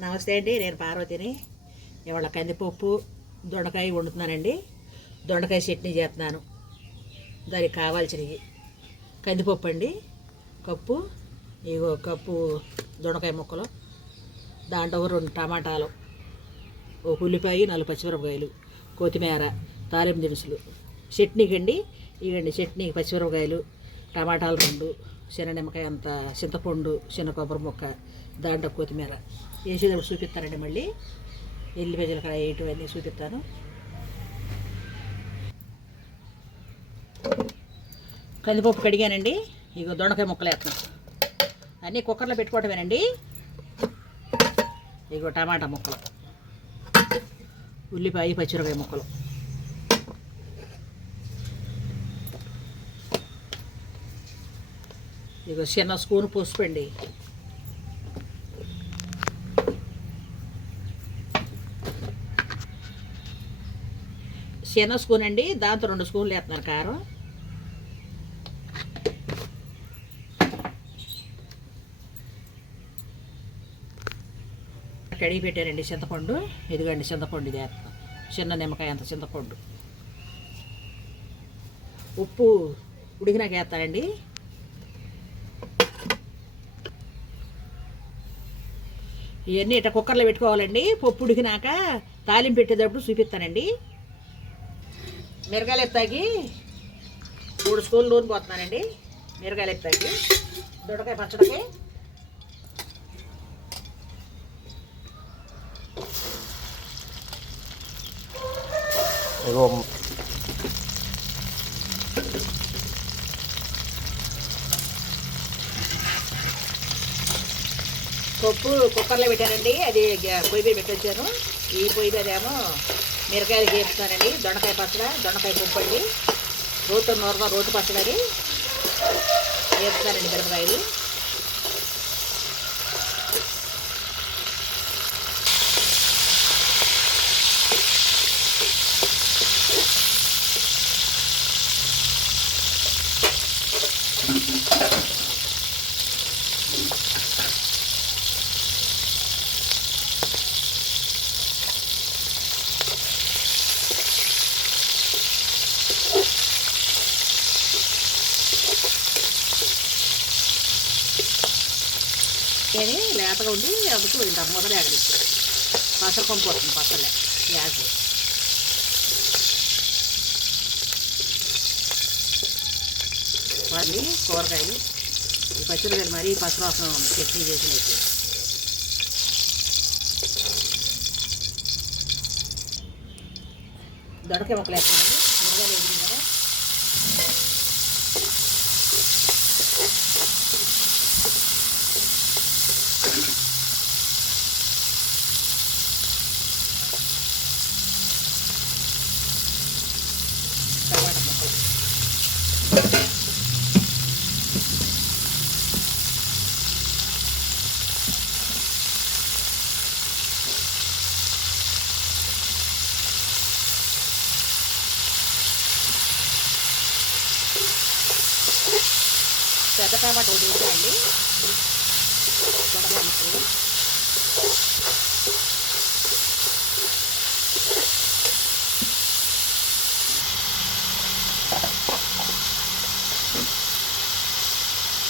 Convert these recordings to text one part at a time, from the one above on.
నమస్తే అండి నేను పార్వతిని. ఇవాళ కందిపప్పు దొండకాయ వండుతున్నానండి. దొండకాయ చట్నీ చేస్తున్నాను. దానికి కావాల్సినవి. కందిపప్పు అండి కప్పు ఇగో కప్పు దొండకాయ ముక్కలు దాంట్లో రెండు టమాటాలు ఒక ఉల్లిపాయ నాలుగు పచ్చిమిరపకాయలు కొత్తిమీర తాలింపు దినుసులు. చట్నీకి అండి ఇవండి చట్నీకి పచ్చిమిరపకాయలు టమాటాలు రెండు శనగనిమ్మకాయ నిమ్మకాయ అంత చింతపండు చిన్న కొబ్బరి ముక్క దాంట్లో కొత్తిమీర. వేసేటప్పుడు చూపిస్తానండి మళ్ళీ. ఎల్లి ప్రజలకు వేయటం చూపిస్తాను. కందిపప్పు కడిగానండి. ఇగో దొండకాయ ముక్కలు వేస్తున్నాను అన్నీ కుక్కర్లో పెట్టుకోవటమేనండి. ఇగో టమాటా ముక్కలు. ఉల్లిపాయ పచ్చిమిరపకాయ ముక్కలు. ఇక చిన్న స్పూన్ పసుపు చిన్న స్పూన్ అండి దాంతో రెండు స్పూన్లు వేస్తున్నారు కారం. కడిగి పెట్టారండి చింతపండు. ఇదిగండి చింతపండు ఇది వేస్తాం చిన్న నిమ్మకాయ అంత చింతపండు. ఉప్పు ఉడికినాక వేస్తానండి. ఇవన్నీ ఇట్లా కుక్కర్లో పెట్టుకోవాలండి. పప్పు ఉడికినాక తాలింపు పెట్టేటప్పుడు చూపిస్తానండి. మిరగాయలు ఎత్తాకి మూడు స్పూన్లు నూనె పోతున్నానండి మిరగాయలు ఎత్తాకి. దొడకాయ పచ్చడికి. ఇగో పప్పు కుక్కర్లో పెట్టానండి. అది గ్యా- పొయ్యి మీద పెట్టొచ్చాను. ఈ పొయ్యి మీద ఏమో మిరకాయలు చేస్తున్నానండి దొండకాయ పచ్చడి దొండకాయ పప్పు అండి రోటు నోరుగా రోటు పచ్చడి అని వేస్తున్నానండి మిరపకాయలు. నేను లేతగా ఉండి అందుకు ఇంత మొదలు ఎగడించాను పసర పంపు వస్తుంది పసలే గ్యాస్ వాటిని కూరగాయలు. ఈ పచ్చిమిరకాయలు మరీ పసరాసం చట్నీ చేసినట్టు దొడకే ముక్కలు వేస్తానండి పెద్ద టమాటా ఒకటి వేసాయండి. దొండకాయ ముక్కలు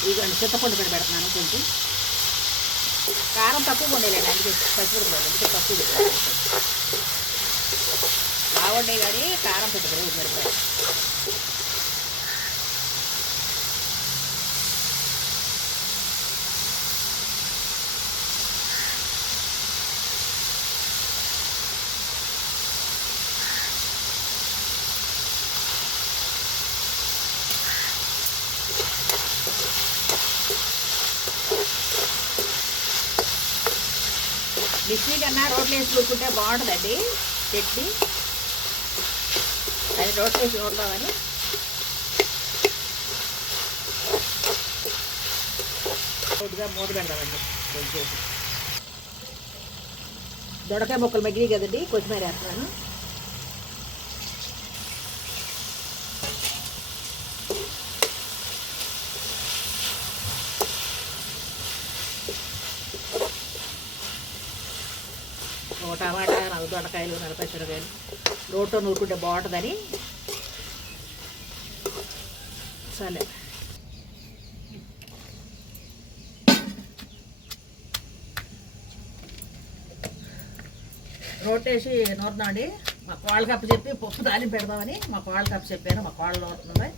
ఇదిగోండి చింతపండు కూడా పెడుతున్నాను కొంచెం. కారం తక్కువ ఉండేలేండి అందుకే పచ్చిమిరపకాయలు అందుకే తక్కువ బాగుండే కానీ కారం పెట్టుకోలేదు మిరపకాయ మిక్సీ కన్నా రోట్లో వేసి చూసుకుంటే బాగుంటుందండి. చట్నీ. అది రోట్లో వేసి చూడదామని కొద్దిగా మూత పెడదామండి. కొంచెం దొడకాయ ముక్కలు మగ్గినాయి కదండి కొత్తిమీర వేస్తున్నాను. టమాటా నాలుగు దొండకాయలు నలభై పచ్చిమిరకాయలు రోట్లో నూరుకుంటే బాగుంటుందని. సరే. రోటేసి నూరుతామండి మా కోళ్ళకి కప్పు చెప్పి పప్పు తాలింపు పెడదామని మా కోళ్ళకి కప్పు చెప్పాను మా కోళ్ళు నూరుతుంది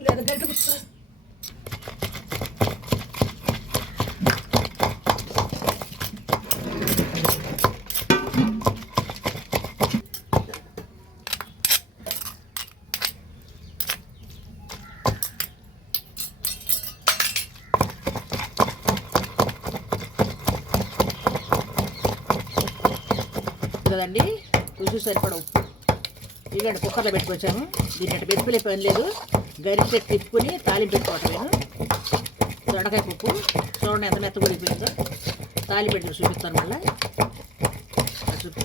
లేదా గట్టి పుస్తకం కదండి రుచి సరిపడ ఉప్పు ఇదిగండి కుక్కర్లో పెట్టుకొచ్చాము. దీన్ని అటు పెట్టుకునే పని లేదు. గరిటె తిప్పుకొని తాలింపు పెట్టుకోవటమేను దొండకాయ పప్పు. చూడండి ఎంత మెత్త ఉడిపోయిందో తాలింపు పెట్టి చూపిస్తాను మళ్ళీ అది చూపి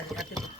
అది అట్లా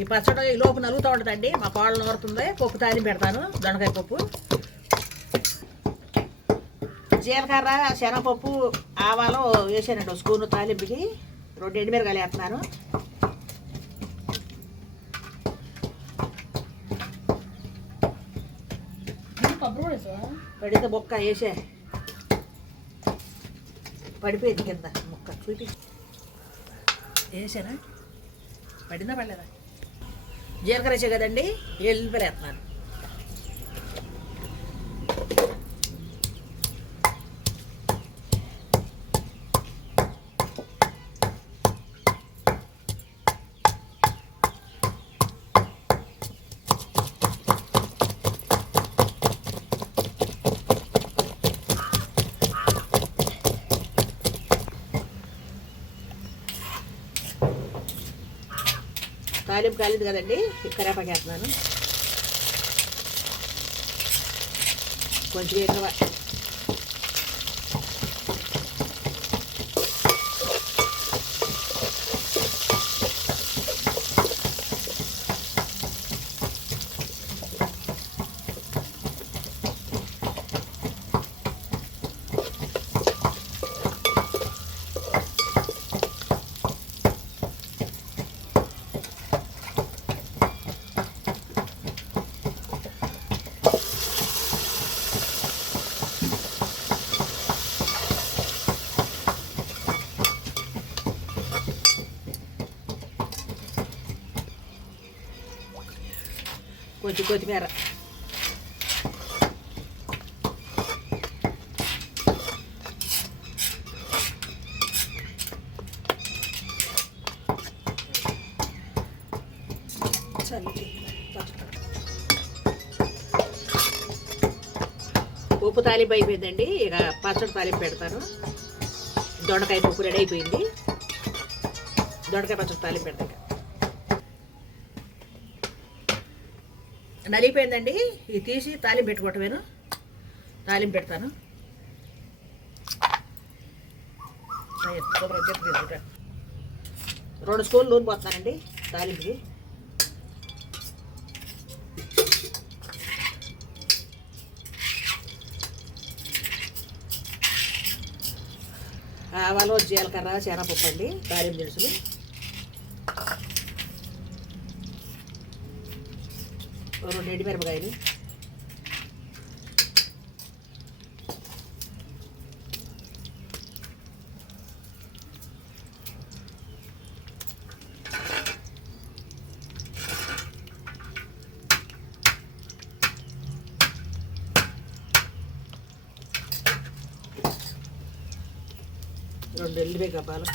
ఈ పచ్చడి ఈ లోపు నలుగుతూ ఉంటుందండి. మా కోళ్ళ నూరుతుంది పప్పు తాలింపు పెడతాను. దొండకాయ పప్పు. జీలకర్ర శనగపప్పు ఆవాలు వేసానండి స్పూను తాలింపుకి. రెండు ఎండుమిరకాయలు వేస్తున్నాను? పడితే బొక్క వేసే. పడిపోయింది కింద. ముక్క చూపి. వేసానా? పడిందా పడలేదా? జీలకర్ర వేసే కదండి? ఎల్లిపాయలు వేస్తున్నాను. తాలింపు కాలేదు కదండి. కరేపాకు వేస్తున్నాను కొంచెం ఎక్కువ కొత్తిమీర. ఉప్పు తాలింపు అయిపోయిందండి. ఇక పచ్చడి తాలింపు పెడతాను. దొండకాయ పప్పు రెడీ అయిపోయింది. దొండకాయ పచ్చడి తాలింపు పెడతాను నలిగిపోయిందండి. ఇది తీసి తాలింపు పెట్టుకోవటమేను? తాలింపు పెడతాను? రెండు స్పూన్లు నూనె పోతున్నానండి తాలింపుకి. ఆవాలో జీలకర్ర శనగపప్పు అండి తాలింపు దినుసులు. ఓ రెండు ఎండి మిరపకాయలు రెండు ఎల్లిపాయ కప్పాలు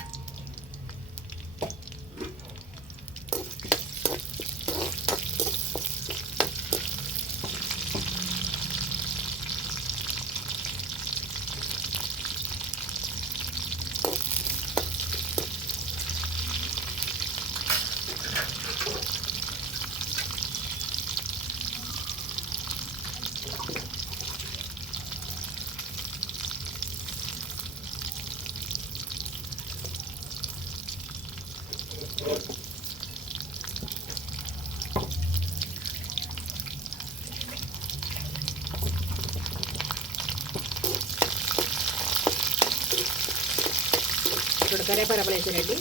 ఇప్పుడు కరేపాకు వేసానండి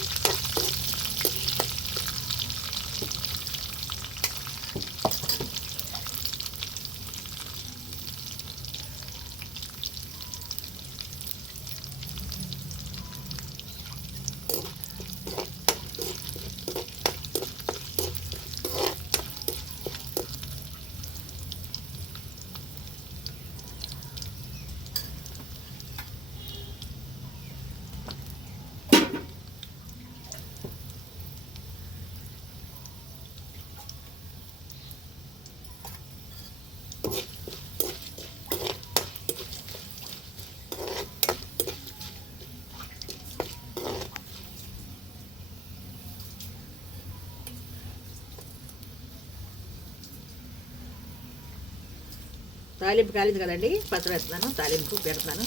తాలింపు కాలేదు కదండి. పచ్చడి వేస్తున్నాను తాలింపు పెడుతున్నాను.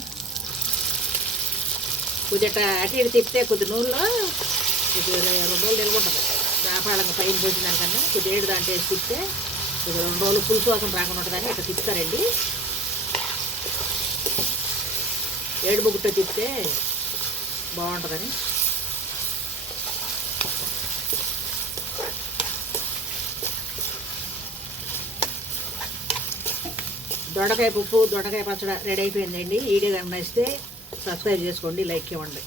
కొద్దిట అటు ఇటు తిప్పితే కొద్ది నూనెలో ఇది రెండు రోజులు నిలబడుతుంది చేపలంగా పైన పోసిన దానికన్నా కొద్ది ఏడు దాంట్లో వేసి తిప్పితే ఇది రెండు రోజులు పులుసు వాసన రాకుండా ఉంటుందని ఇట్లా తిప్పుతారండి. ఏడు ముగ్గుతో తిప్పితే బాగుంటుందని. దొండకాయ పప్పు దొండకాయ పచ్చడి రెడీ అయిపోయిందండి. వీడియో కనుక నచ్చితే సబ్స్క్రైబ్ చేసుకోండి లైక్ ఇవ్వండి.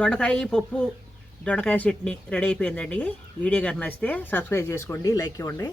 దొండకాయ పప్పు దొండకాయ చట్నీ రెడీ అయిపోయిందండి. వీడియో కనుక నచ్చితే సబ్స్క్రైబ్ చేసుకోండి లైక్ ఇవ్వండి.